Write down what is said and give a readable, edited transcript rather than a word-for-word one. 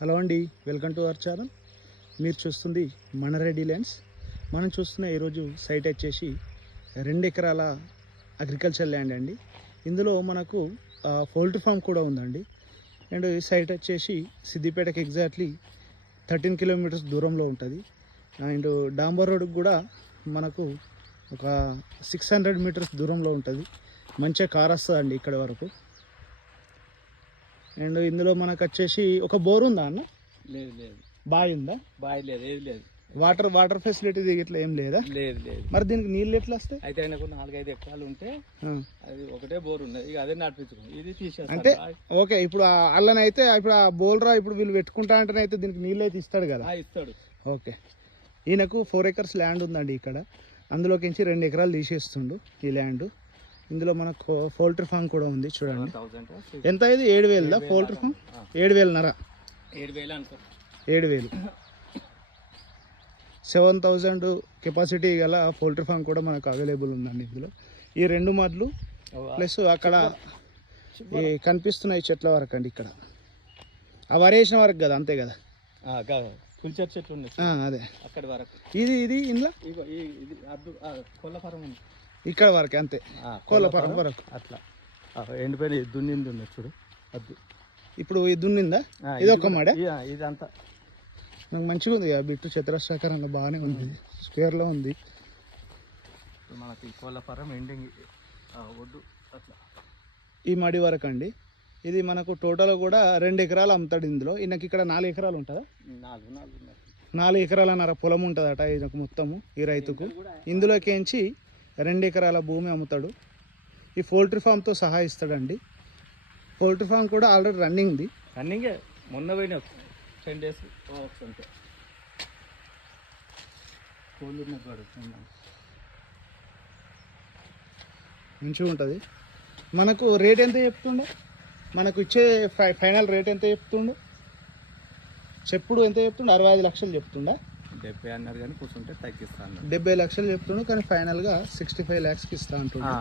Hello అండి, welcome to our channel. మీరు చూస్తుంది మణరెడ్డి ల్యాండ్స్. మనం చూస్తున్న ఈరోజు సైట్ వచ్చేసి 2 ఎకరాల అగ్రికల్చర్ ల్యాండ్ అండి. ఇందులో మనకు పౌల్ట్రీ ఫామ్ కూడా ఉందండి. అండ్ ఈ సైట్ వచ్చేసి సిద్దిపేటకి ఎగ్జాక్ట్లీ 13 కిలోమీటర్స్ దూరంలో ఉంటుంది. అండ్ డాంబర్ రోడ్కి కూడా మనకు ఒక 600 మీటర్స్ దూరంలో ఉంటుంది. మంచిగా కార్ వస్తుందండి ఇక్కడ వరకు. అండ్ ఇందులో మనకు వచ్చేసి ఒక బోర్ ఉందా అన్న? లేదు లేదు. బావి ఉందా? బావి లేదు, ఏది లేదు. వాటర్ ఫెసిలిటీ ఇట్లా ఏం లేదా? లేదు లేదు. మరి దీనికి నీళ్ళు ఎట్లా వస్తాయి? అయితే ఆయనకు 4-5 ఎకరాలు ఉంటే అది ఒకటే బోర్ ఉన్నది, ఇక అదే నడిపించుకున్నాం. ఇది తీసేస్తాం అంటే ఓకే. ఇప్పుడు అల్లనైతే ఇప్పుడు ఆ బోల్రా ఇప్పుడు వీళ్ళు పెట్టుకుంటా అంటే అయితే దీనికి నీళ్ళు అయితే ఇస్తాడు కదా? ఇస్తాడు. ఓకే. ఈయనకు 4 ఎకర్స్ ల్యాండ్ ఉందండి ఇక్కడ. అందులోకించి 2 ఎకరాలు తీసేస్తుండు ఈ ల్యాండ్. ఇందులో మనకు పౌల్ట్రీ ఫామ్ కూడా ఉంది చూడండి. ఎంత ఇది? 7,000దా పౌల్ట్రీ ఫామ్? 7,500. 7,000 అనుకో. 7,000. 7,000 కెపాసిటీ గల పౌల్ట్రీ ఫామ్ కూడా మనకు అవైలబుల్ ఉందండి ఇందులో. ఈ 2 మడ్లు ప్లస్ అక్కడ ఈ కనిపిస్తున్నాయి చెట్ల వరకు అండి. ఇక్కడ ఆ వరేసిన వరకు కదా, అంతే కదా? పుల్చర్ చెట్లు ఉన్నాయి అదే అక్కడి వరకు. ఇది ఇందులో ఇది కోళ్ళ ఫారం ఉంది ఇక్కడ వరకు, అంతే. కోళ్ళ ఫారం వరకు అట్లా ఎండిపోయిన దున్నింది ఉన్నది చూడు. అది ఇప్పుడు ఇది దున్నిందా? ఇది ఒక మాడ. ఇదంతా నాకు మంచిగా ఉంది కదా, బిట్టు చతురస్రాకారంలో బాగానే ఉంది, స్క్వేర్లో ఉంది. మనకి కోళ్ళ ఫారం ఎండింగ్ ఒడ్డు అట్లా ఈ మడి వరకు అండి. ఇది మనకు టోటల్ కూడా 2 ఎకరాలు అమ్ముతాడు ఇందులో. ఈయనకి ఇక్కడ 4 ఎకరాలు ఉంటుందా? 4 ఎకరాలన్నర పొలం ఉంటుందట ఈయనకు మొత్తము ఈ రైతుకు. ఇందులోకించి 2 ఎకరాల భూమి అమ్ముతాడు. ఈ పౌల్ట్రీ ఫామ్తో సహా ఇస్తాడండి. పౌల్ట్రీ ఫామ్ కూడా ఆల్రెడీ రన్నింగ్ది. రన్నింగే మొన్న పోయినా 10 days అంతే. మంచిగా ఉంటుంది. మనకు రేట్ ఎంత చెప్తుండే? మనకు ఇచ్చే ఫైనల్ రేట్ ఎంత చెప్తుండు? చెప్పుడు ఎంత చెప్తుండు? 65 లక్షలు చెప్తుండా? 70 అన్నారు కానీ కూర్చుంటే తగ్గిస్తాను. 70 లక్షలు చెప్తుండు కానీ ఫైనల్గా 65 lakhsకి ఇస్తా అంటుండే.